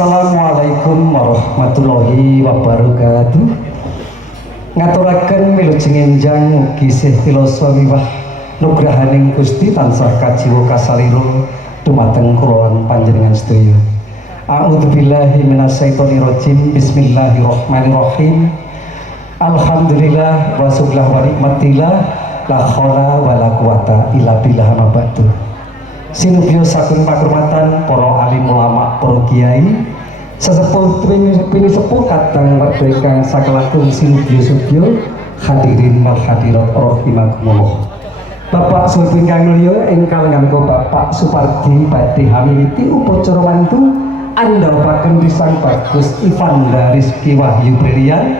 Assalamualaikum warahmatullahi wabarakatuh. Ngaturaken wilujeng enjang mugi sih filosofi wah nugrahaning Gusti tansah kajiwa kasalira dumateng kula lan panjenengan sedaya. A'udzubillahi minasyaitonir rajim. Bismillahirrahmanirrahim. Alhamdulillah wa subhanallah wa nikmatillah la haula wala quwata illa billah ma ba'du. Sinubyo saking pakurmatan para alim ulama, para kiai, sesepuh pinisepuh kadang merdeka sakelakung sinubyo subyo hadirin wal hadirat rahimakumullah. Bapak Sultan Kang Mulya ingkang nganggo Bapak Supardi badhe hamiliti upacara mantu andhapaken risang bagus Ivanda Rizky Wahyu Brilian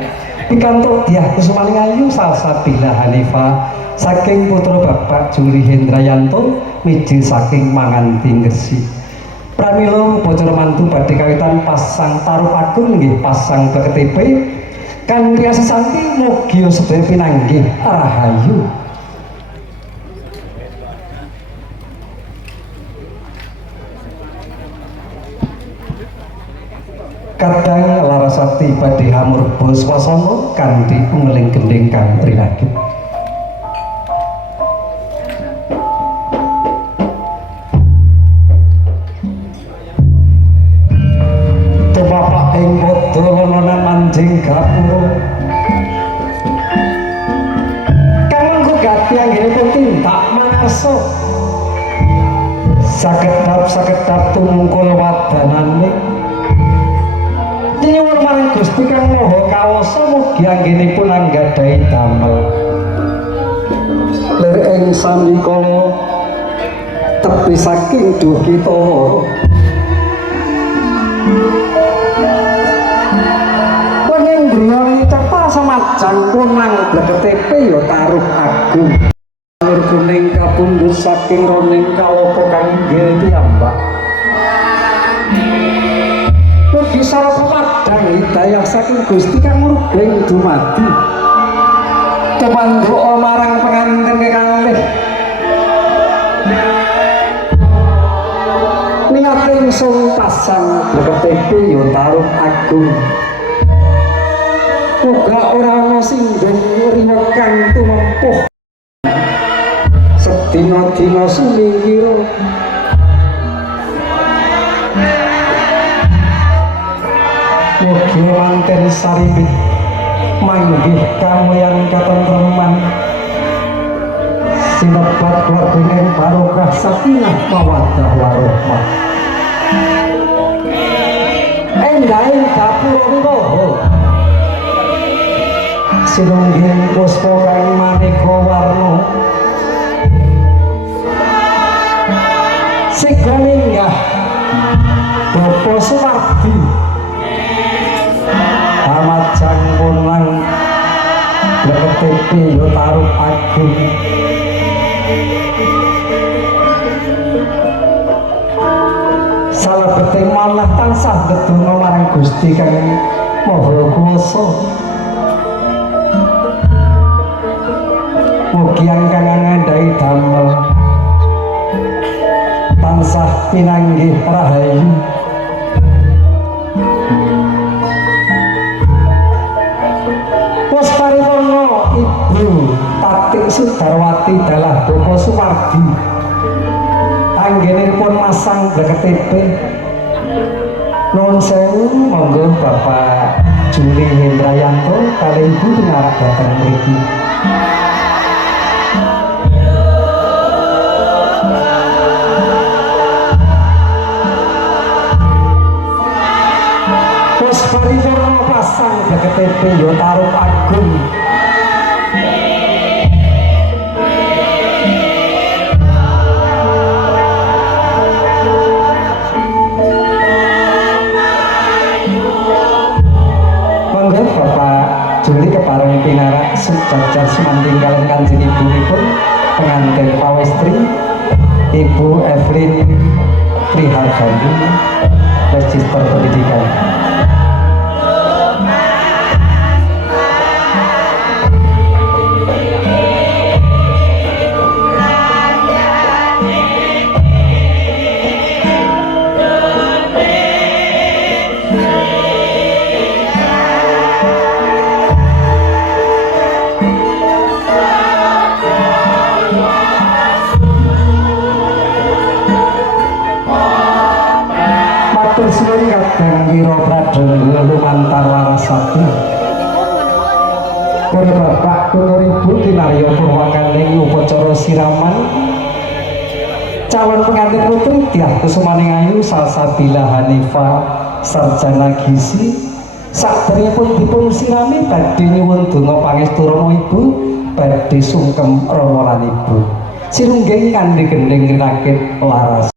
pikantuk Diah Kusumani Ayu Salsabila Hanifah saking putra Bapak Juli Hendrayanto miji saking Manganti Gresik. Pramila upacara mantu badhe kawitan pasang taruh agung nggih pasang BKTP kanthi asesanti mugi sedaya pinanggih rahayu. Kadang Larasati badhe hamurba swasana kanthi ungeling gending kang rinakit. Tumapak ing padha lononan manjing gapura. Kang gati anggenipun tindak mangarsa. Sakedap tumungkul wadanane. Nyuwun marang Gusti Kang Maha Kawasa mugi anggenipun anggadhahi damel. Lir ing sandikala tepi saking duh kita. Wenging briyani cetha samajang kunang BKTP ya taruh agung. Alur kuning kapundhut saking roning kalapa kang inggih piyambak. Mugi sareng pamadhang hidayah saking Gusti Kang Murbeng dumadi. Tumanduk marang pengantin kekalih. Niat ingsun pasang BKTP ya taruh agung. Muga ora ana sindhen riwek kang tumempuh. Sedina-dina sumingkira mugi manten saripit manggih kamulyan katentreman sinebat wagenen barokah sakinah mawaddah warahmah endahing gapura wiwaha sinungging puspa kang maneka warna siga minggah Bapa Suwardi amajang kunang BKTP yo taruh agung. Salebeting manah tansah ndedonga marang Gusti Kang Maha Kuwasa. Mugi angkang ngandhahi damel tansah pinanggih rahayu. Ibu Tatik Sudarwati dalah Bapa Suwardi anggenipun masang BKTP. Nuwun sewu monggo Bapak Juli Hendrayanto kalih Ibu pinarap dhateng mriki. Wis paripurna pasang BKTP yo taruh agung. Juli kepareng pinarak sejajar semanting kalian kanjeng ibunipun pengantin pawestri Ibu Evelyn Trihargani Register Pendidikan. Wiro Pradana lumantar Larasati. Para bapak kula ibu kinarya purwakaning upacara siraman calon pengantin putri Diah Kusumaning Ayu Salsabila Hanifah sarjana gizi sakderengipun dipun sirami badhe nyuwun donga pangestu Rama Ibu badhe sungkem Rama lan Ibu sinungging kanthi gending rakit laras.